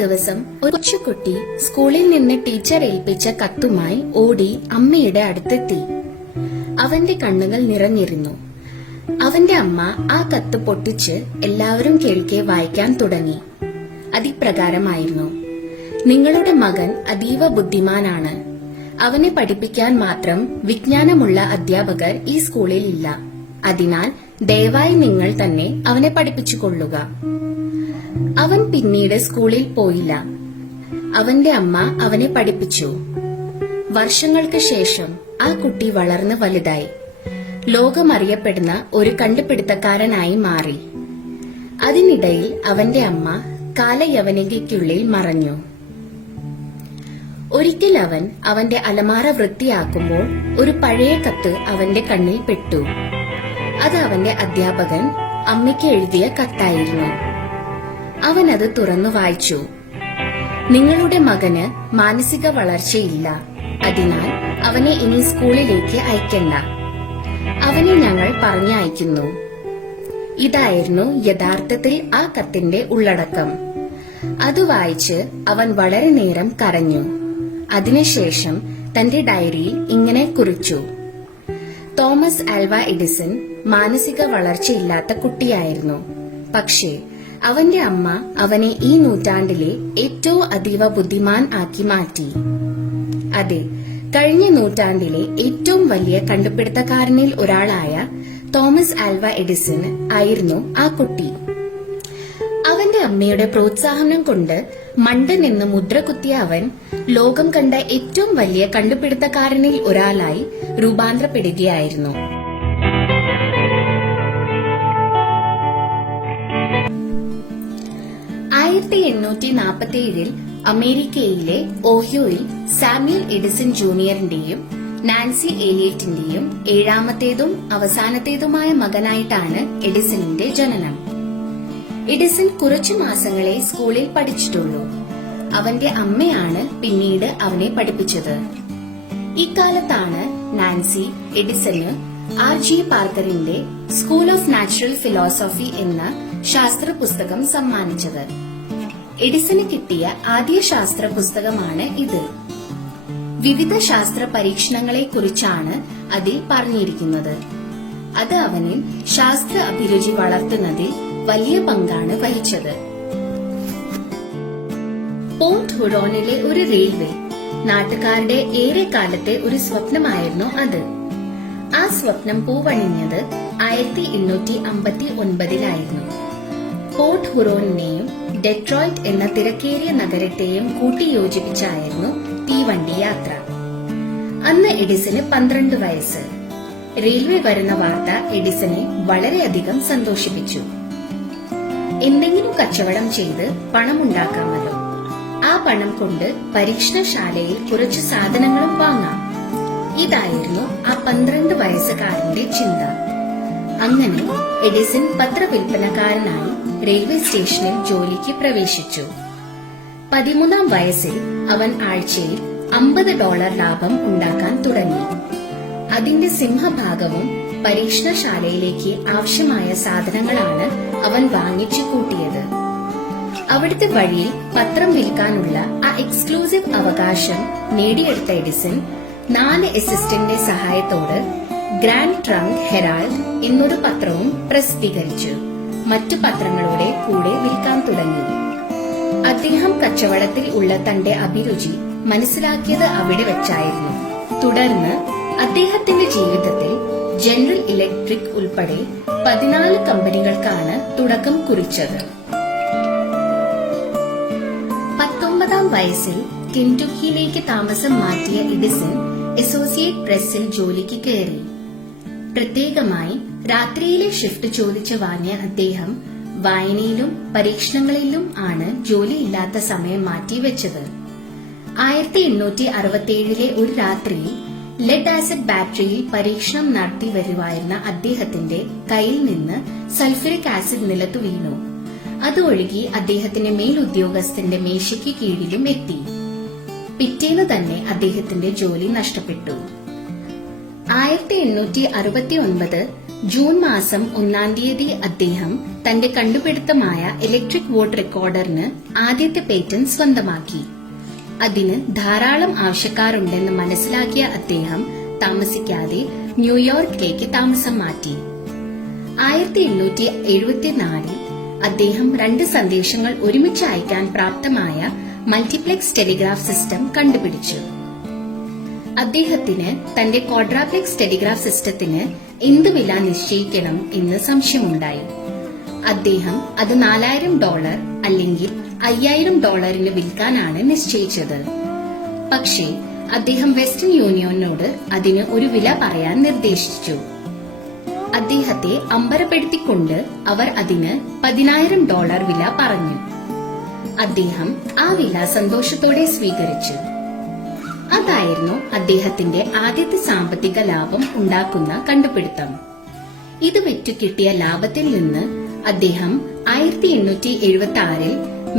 ദിവസം ഒരു കൊച്ചുകുട്ടി സ്കൂളിൽ നിന്ന് ടീച്ചർ ഏൽപ്പിച്ച കത്തുമായി ഓടി അമ്മയുടെ അടുത്തെത്തി. അവന്റെ കണ്ണുകൾ നിറഞ്ഞിരുന്നു. അവന്റെ അമ്മ ആ കത്ത് പൊട്ടിച്ച് എല്ലാവരും കേൾക്കെ വായിക്കാൻ തുടങ്ങി. അതിപ്രകാരമായിരുന്നു: നിങ്ങളുടെ മകൻ അതീവ ബുദ്ധിമാനാണ്. അവനെ പഠിപ്പിക്കാൻ മാത്രം വിജ്ഞാനമുള്ള അധ്യാപകർ ഈ സ്കൂളിൽ ഇല്ല. അതിനാൽ ദയവായി നിങ്ങൾ തന്നെ അവനെ പഠിപ്പിച്ചുകൊള്ളുക. അവൻ പിന്നീട് സ്കൂളിൽ പോയില്ല. അവന്റെ അമ്മ അവനെ പഠിപ്പിച്ചു. വർഷങ്ങൾക്ക് ശേഷം ആ കുട്ടി വളർന്ന് വലുതായി ലോകമറിയപ്പെടുന്ന ഒരു കണ്ടുപിടുത്തക്കാരനായി മാറി. അതിനിടയിൽ അവന്റെ അമ്മ കാലയവനികയ്ക്കുള്ളിൽ മറഞ്ഞു. ഒരിക്കൽ അവൻ അവന്റെ അലമാര വൃത്തിയാക്കുമ്പോൾ ഒരു പഴയ കത്ത് അവന്റെ കണ്ണിൽ പെട്ടു. അത് അവന്റെ അധ്യാപകൻ അമ്മയ്ക്ക് എഴുതിയ കത്തായിരുന്നു. അവൻ അത് തുറന്നു വായിച്ചു. നിങ്ങളുടെ മകന് മാനസിക വളർച്ചയില്ല. അതിനാൽ അവനെ ഇനി സ്കൂളിലേക്ക് അയക്കണ്ട. അവനെ ഞങ്ങൾ പറഞ്ഞയക്കുന്നു. ഇതായിരുന്നു യഥാർത്ഥത്തിൽ ആ കത്തിന്റെ ഉള്ളടക്കം. അത് വായിച്ച് അവൻ വളരെ നേരം കരഞ്ഞു. അതിനുശേഷം തന്റെ ഡയറിയിൽ ഇങ്ങനെ കുറിച്ചു: തോമസ് ആൽവ എഡിസൺ മാനസിക വളർച്ചയില്ലാത്ത കുട്ടിയായിരുന്നു. പക്ഷേ അവന്റെ അമ്മ അവനെ ഈ നൂറ്റാണ്ടിലെ ഏറ്റവും അതീവ ബുദ്ധിമാൻ ആക്കി മാറ്റി. അതെ, കഴിഞ്ഞ നൂറ്റാണ്ടിലെ ഏറ്റവും വലിയ കണ്ടുപിടുത്തക്കാരനിൽ ഒരാളായ തോമസ് ആൽവ എഡിസൺ ആയിരുന്നു ആ കുട്ടി. അവന്റെ അമ്മയുടെ പ്രോത്സാഹനം കൊണ്ട് മണ്ടൻ എന്ന് മുദ്ര കുത്തിയ അവൻ ലോകം കണ്ട ഏറ്റവും വലിയ കണ്ടുപിടുത്തക്കാരനിൽ ഒരാളായി രൂപാന്തരപ്പെടുകയായിരുന്നു. 1847 അമേരിക്കയിലെ ഓഹിയോയിൽ സാമ്യൽ എഡിസൺ ജൂനിയറിന്റെയും നാൻസി ഏലിയറ്റിന്റെയും ഏഴാമത്തേതും അവസാനത്തേതുമായ മകനായിട്ടാണ് എഡിസണിന്റെ ജനനം. എഡിസൺ കുറച്ചു മാസങ്ങളെ സ്കൂളിൽ പഠിച്ചിട്ടുള്ളൂ. അവന്റെ അമ്മയാണ് പിന്നീട് അവനെ പഠിപ്പിച്ചത്. ഇക്കാലത്താണ് നാൻസി എഡിസന് R.G. പാർക്കറിന്റെ സ്കൂൾ ഓഫ് നാച്ചുറൽ ഫിലോസഫി എന്ന ശാസ്ത്ര പുസ്തകം സമ്മാനിച്ചത്. എഡിസന് കിട്ടിയ ആദ്യ ശാസ്ത്ര പുസ്തകമാണ് ഇത്. വിവിധ ശാസ്ത്ര പരീക്ഷണങ്ങളെ കുറിച്ചാണ് അതിൽ പറഞ്ഞിരിക്കുന്നത്. അത് അവനിൽ ശാസ്ത്ര അഭിരുചി വളർത്തുന്നതിൽ വലിയ പങ്കാണ് വഹിച്ചത്. പോർട്ട് ഹുറോണിലെ ഒരു റെയിൽവേ നാട്ടുകാരുടെ ഏറെക്കാലത്തെ ഒരു സ്വപ്നമായിരുന്നു അത്. ആ സ്വപ്നം പൂവണിഞ്ഞത് 1859 പോർട്ട് ഹുറോണിനെയും ഡെട്രോയിറ്റ് എന്ന തിരക്കേറിയ നഗരത്തെയും കൂട്ടിയോജിപ്പിച്ചായിരുന്നു തീവണ്ടി യാത്ര. അന്ന് എഡിസന് 12 വയസ്സ്. റെയിൽവേ വരുന്ന വാർത്ത എഡിസനെ വളരെയധികം സന്തോഷിപ്പിച്ചു. എന്തെങ്കിലും കച്ചവടം ചെയ്ത് പണമുണ്ടാക്കാമല്ലോ. ആ പണം കൊണ്ട് പരീക്ഷണശാലയിൽ കുറച്ച് സാധനങ്ങളും വാങ്ങാം. ഇതായിരുന്നു ആ 12 വയസ്സുകാരന്റെ ചിന്ത. അങ്ങനെ എഡിസൺ പത്രവിൽപ്പനക്കാരനായി റെയിൽവേ സ്റ്റേഷനിൽ ജോലിക്ക് പ്രവേശിച്ചു. 13-ാം വയസ്സിൽ അവൻ ആഴ്ചയിൽ $50 ലാഭം ഉണ്ടാക്കാൻ തുടങ്ങി. അതിന്റെ സിംഹഭാഗവും പരീക്ഷണശാലയിലേക്ക് ആവശ്യമായ സാധനങ്ങളാണ് അവൻ വാങ്ങിച്ചു കൂട്ടിയത്. അവിടുത്തെ വഴിയിൽ പത്രം വിൽക്കാനുള്ള ആ എക്സ്ക്ലൂസീവ് അവകാശം നേടിയെടുത്ത എഡിസൺ 4 അസിസ്റ്റന്റിന്റെ സഹായത്തോട് ഗ്രാൻഡ് ട്രങ്ക് ഹെറാൾഡ് എന്നൊരു പത്രവും പ്രസിദ്ധീകരിച്ചു. മറ്റു പത്രങ്ങളുടെ കൂടെ വിൽക്കാൻ തുടങ്ങി. അദ്ദേഹം കച്ചവടത്തിൽ ഉള്ള തന്റെ അഭിരുചി മനസ്സിലാക്കിയത് അവിടെ വെച്ചായിരുന്നു. തുടർന്ന് അദ്ദേഹത്തിന്റെ ജീവിതത്തിൽ ജനറൽ ഇലക്ട്രിക് ഉൾപ്പെടെ 14 കമ്പനികൾക്കാണ് തുടക്കം കുറിച്ചത്. 19-ാം വയസ്സിൽ കെന്റക്കിയിലേക്ക് താമസം മാറ്റിയ എഡിസൺ അസോസിയേറ്റ് പ്രസിൽ ജോലിക്ക് കയറി. പ്രത്യേകമായി രാത്രിയിലെ ഷിഫ്റ്റ് ചോദിച്ചു വാങ്ങിയ അദ്ദേഹം വായനയിലും പരീക്ഷണങ്ങളിലും ആണ് ജോലിയില്ലാത്ത സമയം മാറ്റിവെച്ചത്. 1867 ഒരു രാത്രിയിൽ ലെഡ് ആസിഡ് ബാറ്ററിയിൽ പരീക്ഷണം നടത്തി വരുവായിരുന്ന അദ്ദേഹത്തിന്റെ കയ്യിൽ നിന്ന് സൾഫ്യൂരിക് ആസിഡ് നിലത്തു വീണു. അത് ഒഴുകി അദ്ദേഹത്തിന്റെ മേലുദ്യോഗസ്ഥന്റെ മേശയ്ക്ക് കീഴിലും എത്തി. പിറ്റേന്ന് തന്നെ അദ്ദേഹത്തിന്റെ ജോലി നഷ്ടപ്പെട്ടു. 1869 ജൂൺ മാസം 1 തീയതി അദ്ദേഹം തന്റെ കണ്ടുപിടുത്തമായ ഇലക്ട്രിക് വോട്ട് റെക്കോർഡറിന് ആദ്യത്തെ പേറ്റന്റ് സ്വന്തമാക്കി. അതിന് ധാരാളം ആവശ്യക്കാരുണ്ടെന്ന് മനസ്സിലാക്കിയ അദ്ദേഹം താമസിക്കാതെ ന്യൂയോർക്കിലേക്ക് താമസം മാറ്റി. 1874 അദ്ദേഹം 2 സന്ദേശങ്ങൾ ഒരുമിച്ച് അയക്കാൻ പ്രാപ്തമായ മൾട്ടിപ്ലെക്സ് ടെലിഗ്രാഫ് സിസ്റ്റം കണ്ടുപിടിച്ചു. അദ്ദേഹത്തിന് തന്റെ ക്വാഡ്രാപ്ലെക്സ് ടെലിഗ്രാഫ് സിസ്റ്റത്തിന് എന്ത് വില നിശ്ചയിക്കണം എന്ന് സംശയമുണ്ടായി. അദ്ദേഹം അത് $4000 അല്ലെങ്കിൽ $5000 വിൽക്കാനാണ് നിശ്ചയിച്ചത്. പക്ഷേ അദ്ദേഹം വെസ്റ്റേൺ യൂണിയനോട് അതിന് ഒരു വില പറയാൻ നിർദ്ദേശിച്ചു. അദ്ദേഹത്തെ അമ്പരപ്പെടുത്തിക്കൊണ്ട് അവർ അതിന് $10000 വില പറഞ്ഞു. അദ്ദേഹം ആ വില സന്തോഷത്തോടെ സ്വീകരിച്ചു. അതായിരുന്നു അദ്ദേഹത്തിന്റെ ആദ്യത്തെ സാമ്പത്തിക ലാഭം ഉണ്ടാക്കുന്ന കണ്ടുപിടുത്തം. ഇത് വിറ്റു കിട്ടിയ ലാഭത്തിൽ നിന്ന് അദ്ദേഹം 1876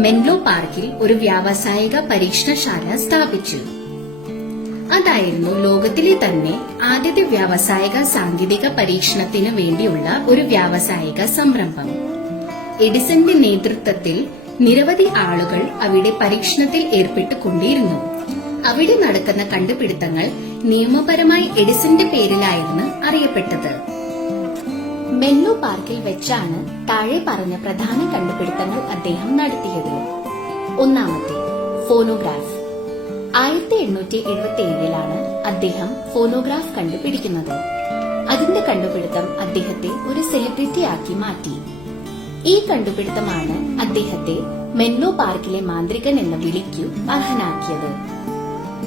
മെൻലോ പാർക്കിൽ ഒരു വ്യാവസായിക പരീക്ഷണശാല സ്ഥാപിച്ചു. അതായിരുന്നു ലോകത്തിലെ തന്നെ ആദ്യത്തെ വ്യാവസായിക സാങ്കേതിക പരീക്ഷണത്തിനു വേണ്ടിയുള്ള ഒരു വ്യാവസായിക സംരംഭം. എഡിസന്റെ നേതൃത്വത്തിൽ നിരവധി ആളുകൾ അവിടെ പരീക്ഷണത്തിൽ ഏർപ്പെട്ടുകൊണ്ടിരുന്നു. അവിടെ നടക്കുന്ന കണ്ടുപിടുത്തങ്ങൾ നിയമപരമായി എഡിസന്റെ പേരിലായിരുന്നു അറിയപ്പെട്ടത്. മെൻലോ പാർക്കിൽ വെച്ചാണ് താഴെ പറഞ്ഞ പ്രധാന കണ്ടുപിടുത്തങ്ങൾ അദ്ദേഹം നടത്തിയത്. ഒന്നാമത്തെ, ഫോണോഗ്രാഫ്. 1877 അദ്ദേഹം ഫോണോഗ്രാഫ് കണ്ടുപിടിക്കുന്നത്. അതിന്റെ കണ്ടുപിടുത്തം അദ്ദേഹത്തെ ഒരു സെലിബ്രിറ്റിയാക്കി മാറ്റി. ഈ കണ്ടുപിടുത്തമാണ് അദ്ദേഹത്തെ മെൻലോ പാർക്കിലെ മാന്ത്രികൻ എന്ന വിളിക്കു അർഹനാക്കിയത്.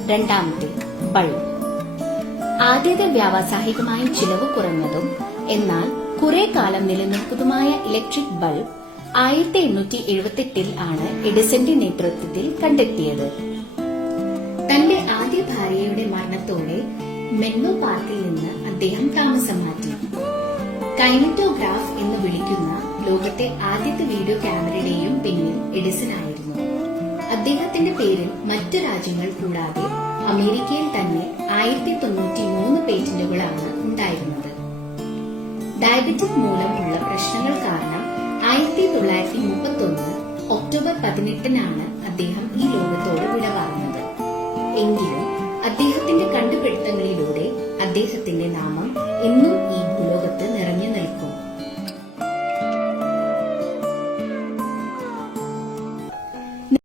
രണ്ടാമത്തെ, ബൾബ്. ആദ്യത്തെ വ്യാവസായികമായി ചിലവ് കുറഞ്ഞതും എന്നാൽ കുറെ കാലം നിലനിൽക്കുന്നതുമായ ഇലക്ട്രിക് ബൾബ് 1878 ആണ് എഡിസന്റെ നേതൃത്വത്തിൽ കണ്ടെത്തിയത്. തന്റെ ആദ്യ ഭാര്യയുടെ മരണത്തോടെ മെൻലോ പാർക്കിൽ നിന്ന് അദ്ദേഹം താമസം മാറ്റി. കൈനറ്റോഗ്രാഫ് എന്ന് വിളിക്കുന്ന ലോകത്തെ ആദ്യത്തെ വീഡിയോ ക്യാമറയുടെയും പിന്നിൽ എഡിസൺ ആയിരുന്നു. അദ്ദേഹത്തിന്റെ പേരിൽ മറ്റു രാജ്യങ്ങൾ കൂടാതെ അമേരിക്കയിൽ തന്നെ 1093 പേറ്റന്റുകളാണ് ഉണ്ടായിരുന്നത്. ഡയബറ്റിക് മൂലമുള്ള പ്രശ്നങ്ങൾ കാരണം 1931 ഒക്ടോബർ 18 അദ്ദേഹം ഈ ലോകത്തോട് വിട പറഞ്ഞത്. എങ്കിലും അദ്ദേഹത്തിന്റെ കണ്ടുപിടുത്തങ്ങളിലൂടെ അദ്ദേഹത്തിന്റെ നാമം എന്നും